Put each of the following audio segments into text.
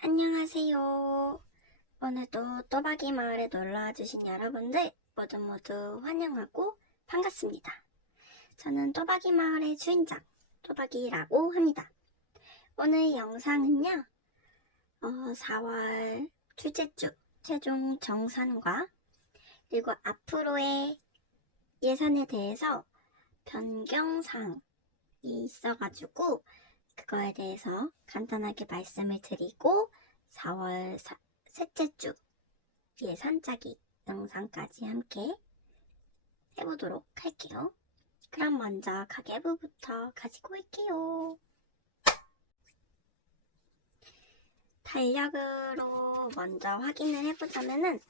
안녕하세요. 오늘도 또박이 마을에 놀러와주신 여러분들 모두 환영하고 반갑습니다. 저는 또박이 마을의 주인장 또박이라고 합니다. 오늘 영상은요 4월 둘째 주 최종 정산과 그리고 앞으로의 예산에 대해서 변경사항이 있어가지고 그거에 대해서 간단하게 말씀을 드리고 4월 셋째 주 예산 짜기 영상까지 함께 해보도록 할게요. 그럼 먼저 가계부부터 가지고 올게요. 달력으로 먼저 확인을 해보자면은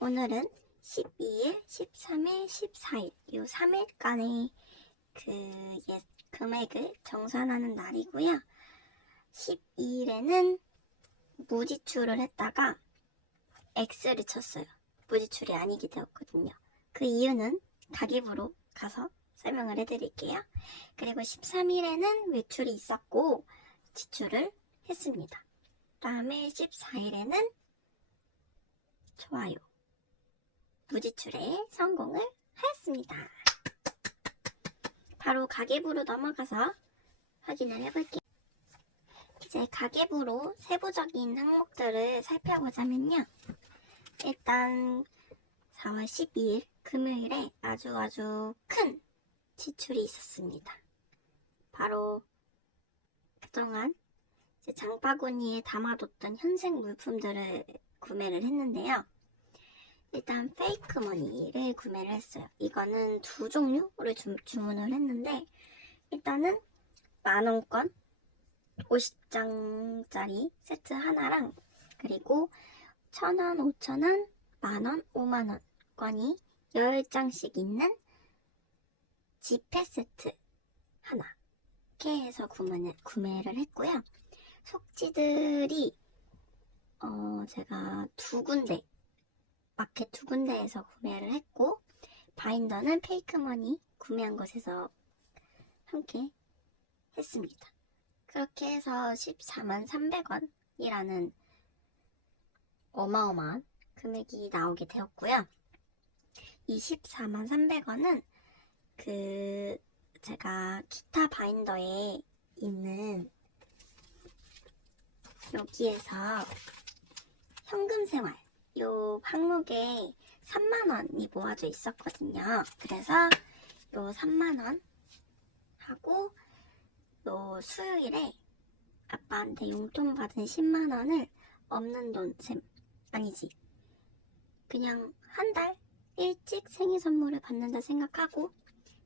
오늘은 12일, 13일, 14일 이 3일간의 금액을 정산하는 날이고요. 12일에는 무지출을 했다가 X를 쳤어요. 무지출이 아니게 되었거든요. 그 이유는 가계부로 가서 설명을 해드릴게요. 그리고 13일에는 외출이 있었고 지출을 했습니다. 다음에 14일에는 좋아요. 무지출에 성공을 하였습니다. 바로 가계부로 넘어가서 확인을 해볼게요. 이제 가계부로 세부적인 항목들을 살펴보자면요. 일단 4월 12일 금요일에 아주 큰 지출이 있었습니다. 바로 그동안 장바구니에 담아뒀던 현색 물품들을 구매를 했는데요. 일단 페이크 머니를 구매를 했어요. 이거는 두 종류를 주문을 했는데 일단은 만원권 50장짜리 세트 하나랑 그리고 1,000원, 5,000원, 만원, 5만원권이 10장씩 있는 지폐 세트 하나 이렇게 해서 구매를 했고요. 속지들이 제가 마켓 두 군데에서 구매를 했고 바인더는 페이크머니 구매한 곳에서 함께 했습니다. 그렇게 해서 14만 300원이라는 어마어마한 금액이 나오게 되었고요. 이 14만 300원은 제가 기타 바인더에 있는 여기에서 현금생활 요 항목에 3만원이 모아져 있었거든요. 그래서 요 3만원 하고 요 수요일에 아빠한테 용돈 받은 10만원을 없는 돈 아니지 그냥 한 달 일찍 생일 선물을 받는다 생각하고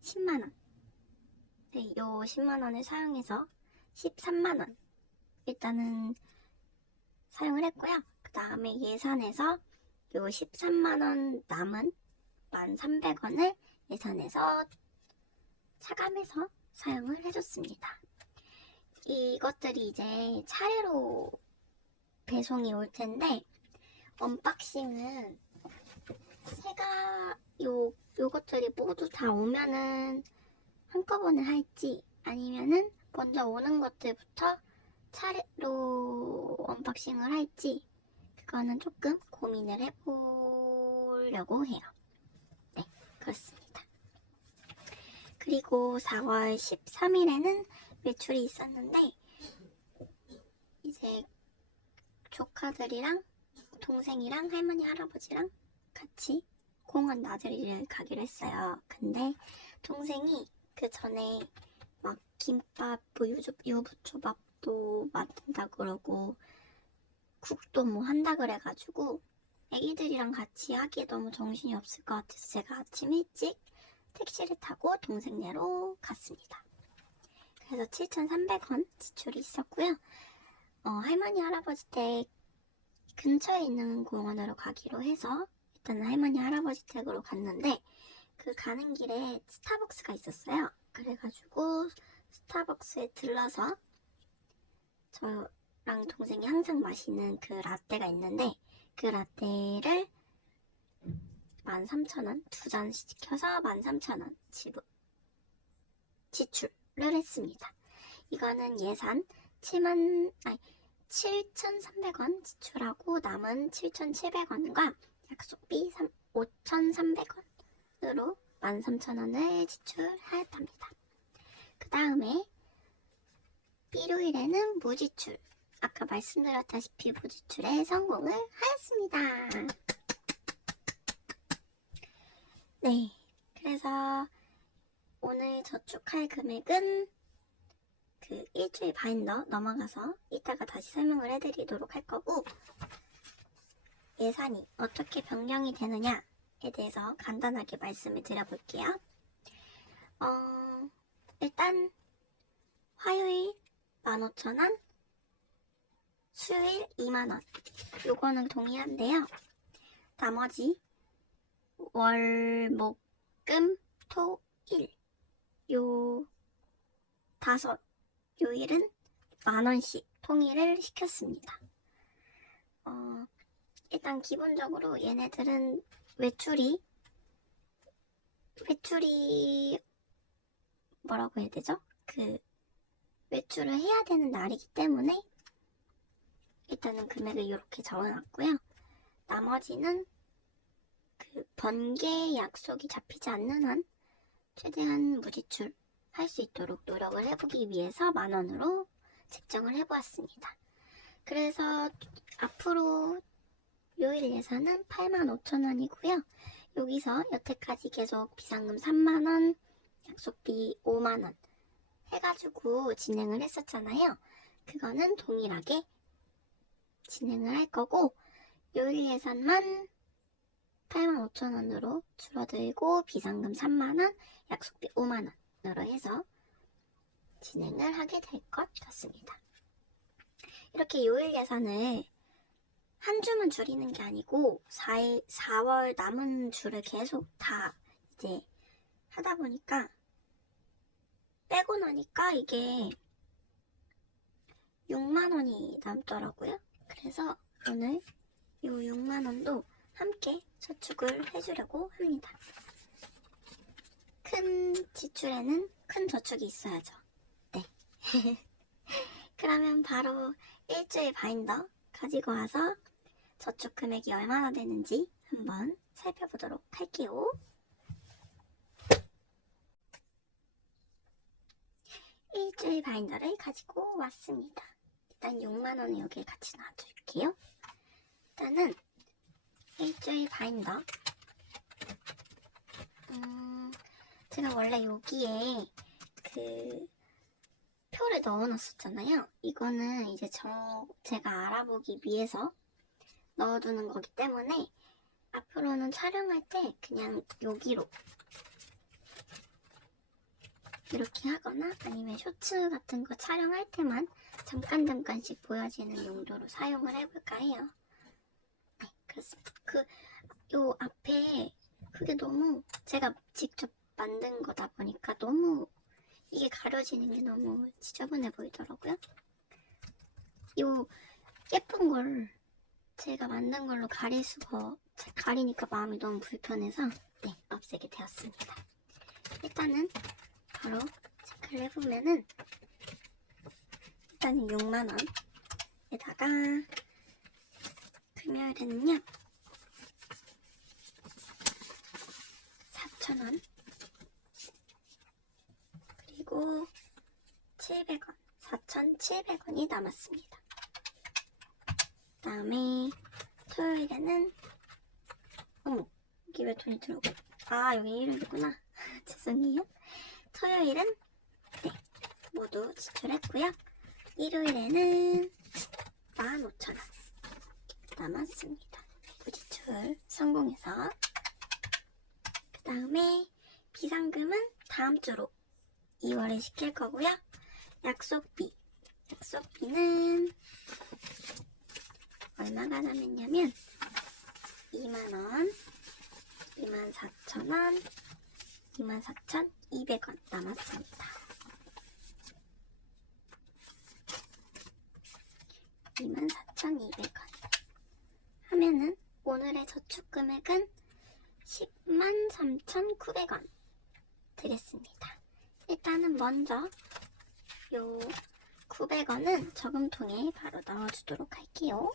10만원 요 10만원을 사용해서 13만원 일단은 사용을 했고요. 그 다음에 예산에서 요 13만원 남은 1,300원을 예산에서 차감해서 사용을 해줬습니다. 이것들이 이제 차례로 배송이 올 텐데 언박싱은 요것들이 모두 다 오면은 한꺼번에 할지 아니면은 먼저 오는 것들부터 차례로 언박싱을 할지 그거는 조금 고민을 해보려고 해요. 네, 그렇습니다. 그리고 4월 13일에는 외출이 있었는데 이제 조카들이랑 동생이랑 할머니 할아버지랑 같이 공원 나들이를 가기로 했어요. 근데 동생이 그 전에 막 김밥, 유부초밥도 만든다 그러고 국도 뭐 한다 그래가지고 애기들이랑 같이 하기에 너무 정신이 없을 것 같아서 제가 아침 일찍 택시를 타고 동생네로 갔습니다. 그래서 7,300원 지출이 있었고요. 할머니 할아버지 댁 근처에 있는 공원으로 가기로 해서 일단 할머니 할아버지 댁으로 갔는데 그 가는 길에 스타벅스가 있었어요. 그래가지고 스타벅스에 들러서 저랑 동생이 항상 마시는 그 라떼가 있는데 그 라떼를 13,000원 2잔 시켜서 13,000원 지출을 했습니다. 이거는 예산 7,300원 지출하고 남은 7,700원과 약속비 5,300원으로 13,000원을 지출하였답니다. 그 다음에 일요일에는 무지출, 아까 말씀드렸다시피 무지출에 성공을 하였습니다. 네, 그래서 오늘 저축할 금액은 그 일주일 바인더 넘어가서 이따가 다시 설명을 해드리도록 할 거고, 예산이 어떻게 변경이 되느냐에 대해서 간단하게 말씀을 드려볼게요. 일단 화요일 15,000원, 수요일 2만원, 요거는 동일한데요. 나머지 월, 목, 금, 토, 일, 요 5 요일은 10,000원씩 통일을 시켰습니다. 일단 기본적으로 얘네들은 외출이 뭐라고 해야 되죠? 그 외출을 해야 되는 날이기 때문에 일단은 금액을 이렇게 적어놨고요. 나머지는 그 번개 약속이 잡히지 않는 한 최대한 무지출 할 수 있도록 노력을 해보기 위해서 10,000원으로 책정을 해보았습니다. 그래서 앞으로 요일 예산은 85,000원이고요. 여기서 여태까지 계속 비상금 3만원, 약속비 5만원 해가지고 진행을 했었잖아요. 그거는 동일하게 진행을 할 거고, 요일 예산만 85,000원으로 줄어들고 비상금 3만원, 약속비 5만원으로 해서 진행을 하게 될 것 같습니다. 이렇게 요일 예산을 한 주만 줄이는 게 아니고 4월 남은 주를 계속 다 이제 하다 보니까 빼고 나니까 이게 6만원이 남더라고요. 그래서 오늘 요 6만원도 함께 저축을 해주려고 합니다. 큰 지출에는 큰 저축이 있어야죠. 네. 그러면 바로 일주일 바인더 가지고 와서 저축 금액이 얼마나 되는지 한번 살펴보도록 할게요. 일주일 바인더를 가지고 왔습니다. 일단 6만원을 여기에 같이 놔둘게요. 일단은 일주일 바인더, 제가 원래 여기에 그 표를 넣어놨었잖아요. 이거는 이제 제가 알아보기 위해서 넣어두는 거기 때문에 앞으로는 촬영할 때 그냥 여기로 이렇게 하거나 아니면 쇼츠 같은 거 촬영할 때만 잠깐씩 보여지는 용도로 사용을 해볼까 해요. 네, 그렇습니다. 요 앞에 그게 너무 제가 직접 만든 거다 보니까 너무 이게 가려지는 게 너무 지저분해 보이더라고요. 요 예쁜 걸 제가 만든 걸로 가리니까 마음이 너무 불편해서 네, 없애게 되었습니다. 일단은 바로 체크를 해보면은 일단은 6만원에다가 금요일에는요 4,000원 그리고 700원 4,700원이 남았습니다. 그 다음에 토요일에는 여기 왜 돈이 들어오고 여기 일요일이구나. 죄송해요. 토요일은 네 모두 지출했고요. 일요일에는 15,000원 남았습니다. 무지출 성공해서. 그 다음에 비상금은 다음 주로 2월에 시킬 거고요. 약속비는 얼마가 남았냐면 2만원, 24,000원, 24,200원 남았습니다. 24,200원 하면은 오늘의 저축 금액은 103,900원 되겠습니다. 일단은 먼저 요 900원은 저금통에 바로 넣어주도록 할게요.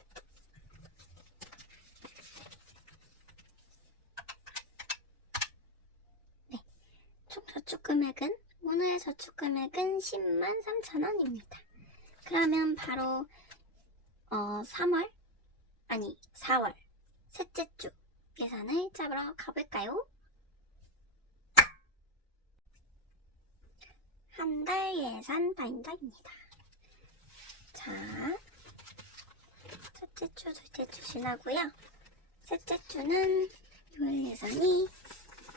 네, 총 저축금액은 오늘의 저축금액은 10만 3,000원입니다. 그러면 바로 4월 셋째 주 예산을 잡으러 가볼까요? 한 달 예산 바인더입니다. 자, 첫째 주, 둘째 주 지나고요. 셋째 주는 요일 예산이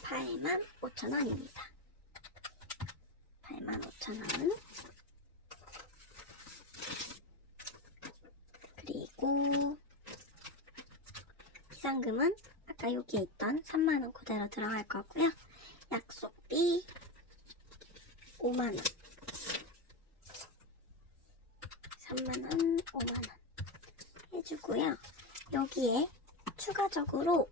85,000원입니다. 85,000원. 그리고 비상금은 아까 여기에 있던 3만원 그대로 들어갈 거고요. 약속비 5만원, 3만원, 5만원 해주고요. 여기에 추가적으로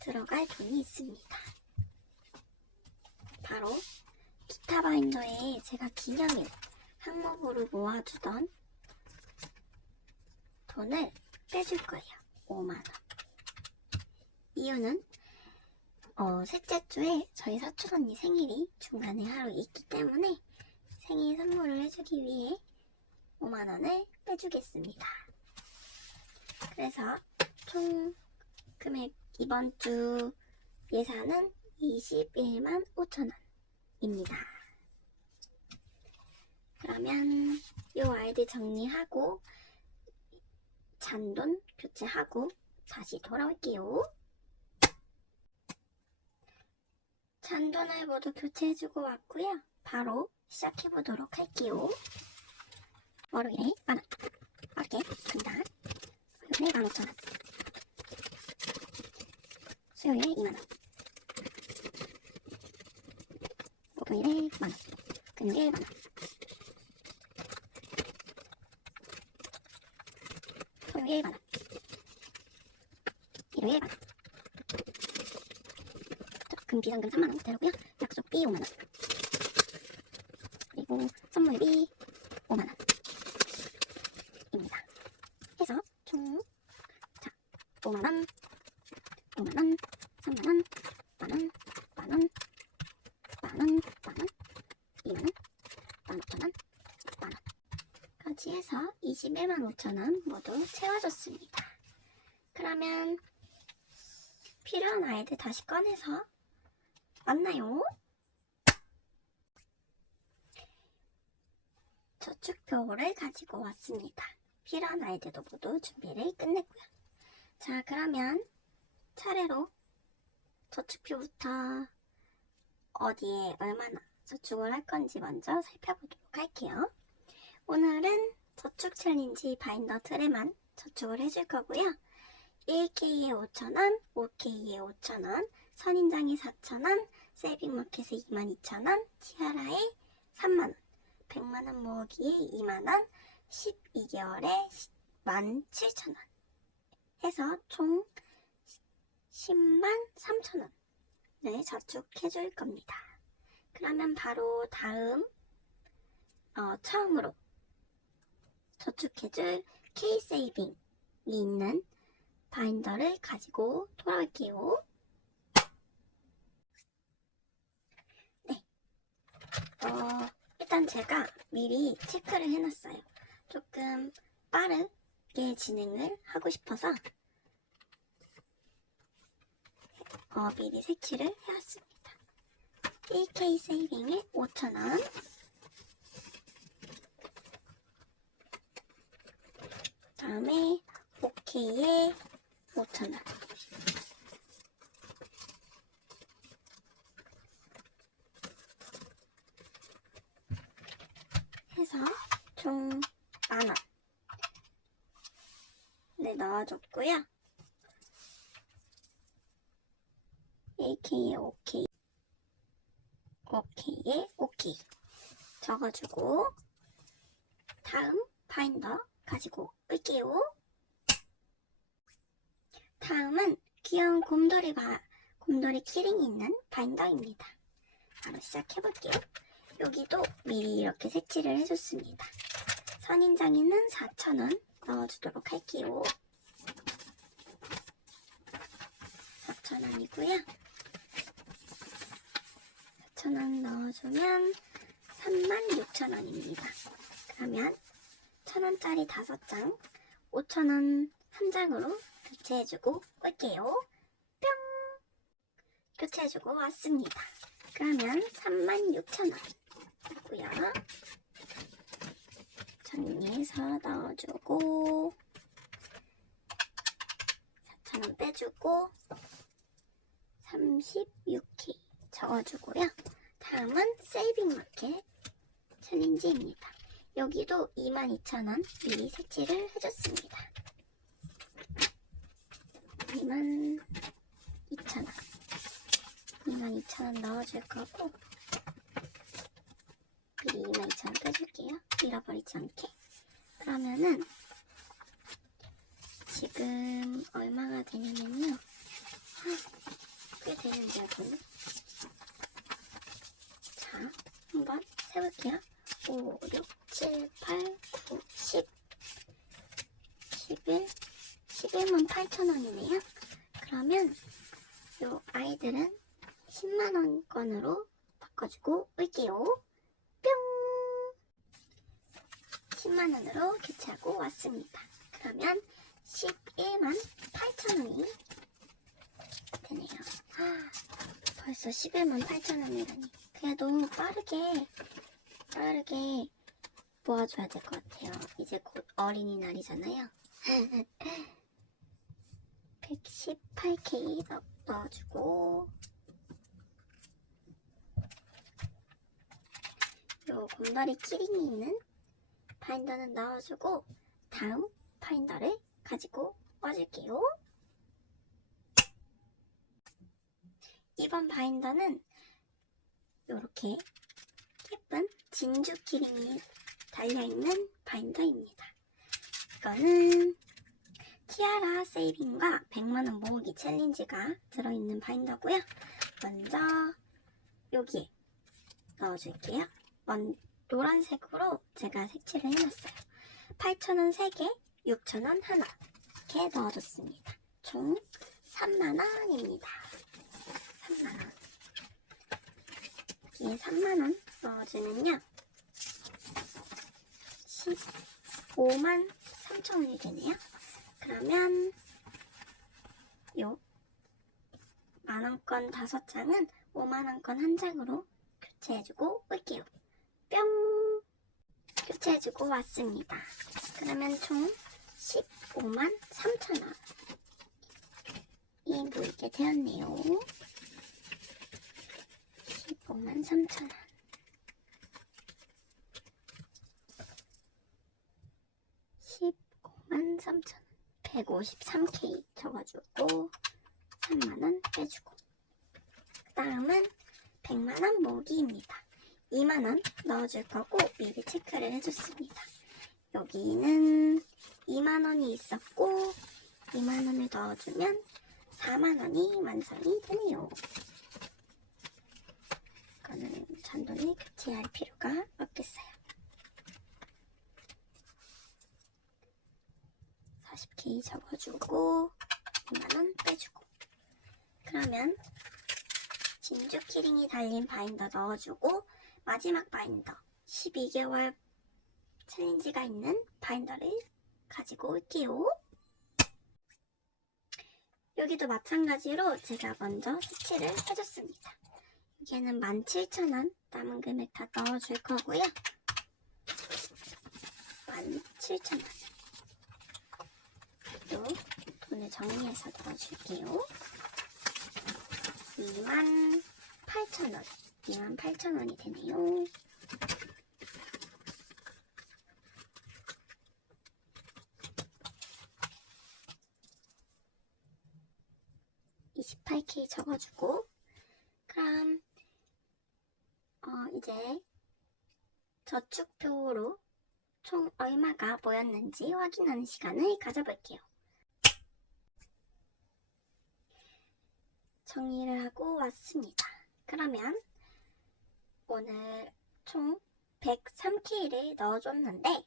들어갈 돈이 있습니다. 바로 기타 바인더에 제가 기념일 항목으로 모아두던 돈을 빼줄 거예요. 5만원. 이유는 셋째 주에 저희 사촌 언니 생일이 중간에 하루 있기 때문에 생일 선물을 해주기 위해 5만원을 빼주겠습니다. 그래서 총 금액 이번 주 예산은 21만 5천원입니다. 그러면 이 아이들 정리하고 잔돈 교체하고 다시 돌아올게요. 잔돈을 모두 교체해주고 왔고요. 바로 시작해보도록 할게요. 월요일에 만원, 빠르게 갑니다. 화요일에 15,000원, 수요일에 2만원, 목요일에 만원, 금요일에 만원, 토요일에 만원, 일요일에 만원. 금 비상금 3만원 그대로고요. 약속비 5만원, 그리고 선물비 5만원 입니다. 해서 총 5만원, 5만원, 3만원, 만원, 만원, 만원, 만원, 2만원, 15,000원, 만원 까지 해서 21만 5천원 모두 채워줬습니다. 그러면 필요한 아이들 다시 꺼내서 만나요. 저축표를 가지고 왔습니다. 필요한 아이들도 모두 준비를 끝냈고요. 자, 그러면 차례로 저축표부터 어디에 얼마나 저축을 할 건지 먼저 살펴보도록 할게요. 오늘은 저축 챌린지 바인더 틀에만 저축을 해줄 거고요. 1K에 5,000원, 5K에 5,000원, 선인장에 4,000원, 세이빙마켓에 22,000원, 티아라에 3만원, 100만원 모으기에 2만원, 12개월에 17,000원 해서 총 10만 3천원을 저축해줄 겁니다. 그러면 바로 다음 처음으로 저축해줄 K세이빙이 있는 바인더를 가지고 돌아올게요. 네, 일단 제가 미리 체크를 해놨어요. 조금 빠르게 진행을 하고 싶어서 미리 색칠을 해왔습니다. 1K 세이빙에 5,000원, 다음에 5K에 5,000원, 해서 총 만원 네, 넣어줬고요. 1K에 5K, 5K에 5K 적어주고 다음 바인더 가지고 올게요. 다음은 귀여운 곰돌이 키링이 있는 바인더입니다. 바로 시작해볼게요. 여기도 미리 이렇게 색칠을 해줬습니다. 선인장에는 4,000원 넣어주도록 할게요. 4,000원이고요. 4,000원 넣어주면 36,000원입니다. 그러면 1,000원짜리 5장, 5,000원 한 장으로 교체해주고 올게요. 뿅! 교체해주고 왔습니다. 그러면 36,000원 있고요. 정리해서 넣어주고 4,000원 빼주고 36K 적어주고요. 다음은 세이빙마켓 챌린지입니다. 여기도 22,000원 미리 색칠을 해줬습니다. 22,000원 22,000원 넣어줄 거고 미리 22,000원 빼줄게요. 잃어버리지 않게. 그러면은 지금 얼마가 되냐면요. 꽤 되는데요, 돈. 자, 한번 세볼게요. 5, 6, 7, 8, 9, 10, 11, 11만 8천원이네요. 그러면 요 아이들은 10만원권으로 바꿔주고 올게요. 뿅! 10만원으로 교체하고 왔습니다. 그러면 11만 8천원이 되네요. 벌써 11만 8천원이라니. 그래도 빠르게 모아줘야 될 것 같아요. 이제 곧 어린이날이잖아요. 118K 넣어주고 요 곰돌이 키링이 있는 바인더는 넣어주고 다음 바인더를 가지고 와줄게요. 이번 바인더는 이렇게 예쁜 진주 키링이 달려있는 바인더입니다. 이거는 티아라 세이빙과 100만원 모으기 챌린지가 들어있는 바인더고요. 먼저 여기에 넣어줄게요. 노란색으로 제가 색칠을 해놨어요. 8,000원 3개, 6,000원 하나 이렇게 넣어줬습니다. 총 3만원입니다. 3만원. 여기에 3만원 넣어주면요. 15만 3천원이 되네요. 그러면 요 만원권 5장은 5만원권 한 장으로 교체해주고 올게요. 뿅! 교체해주고 왔습니다. 그러면 총 15만 3천원 이 모이게 되었네요. 15만 3천원 15만 3천원 153K 적어주고 3만원 빼주고 그 다음은 100만원 모으기입니다. 2만원 넣어줄 거고 미리 체크를 해줬습니다. 여기는 2만원이 있었고 2만원을 넣어주면 4만원이 완성이 되네요. 이거는 잔돈을 교체할 필요가 없겠어요. 40K 적어주고 2만원 빼주고 그러면 진주 키링이 달린 바인더 넣어주고 마지막 바인더 12개월 챌린지가 있는 바인더를 가지고 올게요. 여기도 마찬가지로 제가 먼저 색칠을 해줬습니다. 여기에는 17,000원 남은 금액 다 넣어줄 거고요. 17,000원 또 돈을 정리해서 넣어줄게요. 28,000원 28,000원이 되네요. 28K 적어주고 그럼 이제 저축표로 총 얼마가 모였는지 확인하는 시간을 가져볼게요. 정리를 하고 왔습니다. 그러면 오늘 총 103K를 넣어줬는데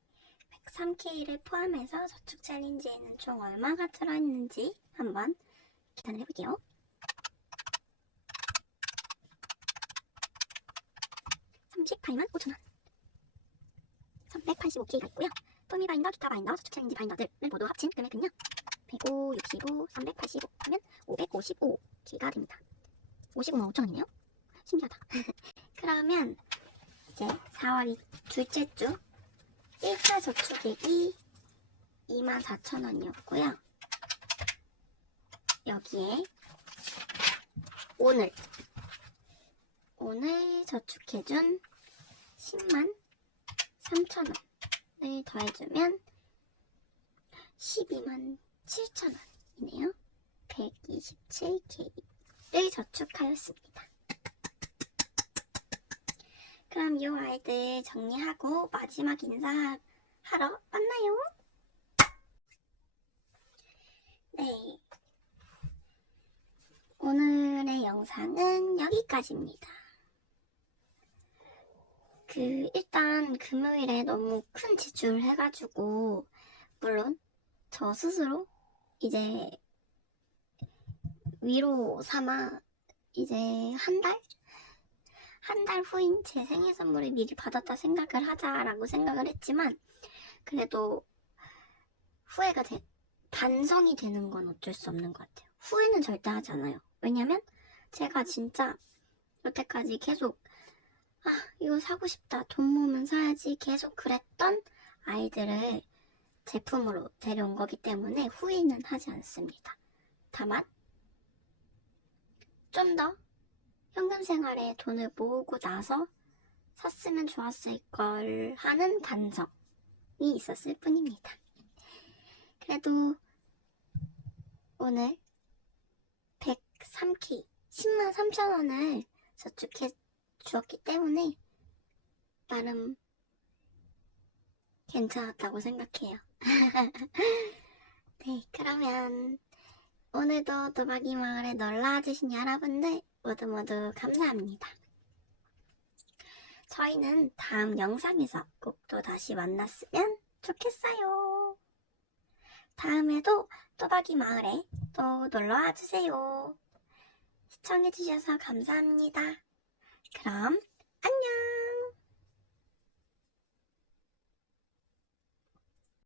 103K를 포함해서 저축 챌린지에는 총 얼마가 들어있는지 한번 계산을 해볼게요. 38만 5천원 385K가 있고요. 토미 바인더, 기타 바인더, 저축 챌린지 바인더들을 모두 합친 금액은요 105, 65, 385 하면 555K가 됩니다. 55만 5천원이네요. 신기하다. 그러면 이제 4월이 둘째 주 1차 저축액이 24,000원이었고요. 여기에 오늘 저축해준 10만 3천원을 더해주면 12만 7천원이네요. 127K를 저축하였습니다. 그럼 이 아이들 정리하고 마지막 인사하러 만나요. 네, 오늘의 영상은 여기까지입니다. 일단 금요일에 너무 큰 지출을 해가지고 물론 저 스스로 이제 위로 삼아 이제 한 달 후인 제 생일 선물을 미리 받았다 생각을 하자라고 생각을 했지만 그래도 반성이 되는 건 어쩔 수 없는 것 같아요. 후회는 절대 하지 않아요. 왜냐면 제가 진짜 여태까지 계속 이거 사고 싶다, 돈 모으면 사야지 계속 그랬던 아이들을 제품으로 데려온 거기 때문에 후회는 하지 않습니다. 다만 좀 더 현금 생활에 돈을 모으고 나서 샀으면 좋았을 걸 하는 반성이 있었을 뿐입니다. 그래도 오늘 103K 10만 3천원을 저축해 주었기 때문에 나름 괜찮았다고 생각해요. 네, 그러면 오늘도 또박이 마을에 놀러와주신 여러분들 모두 감사합니다. 저희는 다음 영상에서 꼭 또 다시 만났으면 좋겠어요. 다음에도 또박이 마을에 또 놀러와주세요. 시청해주셔서 감사합니다. 그럼 안녕!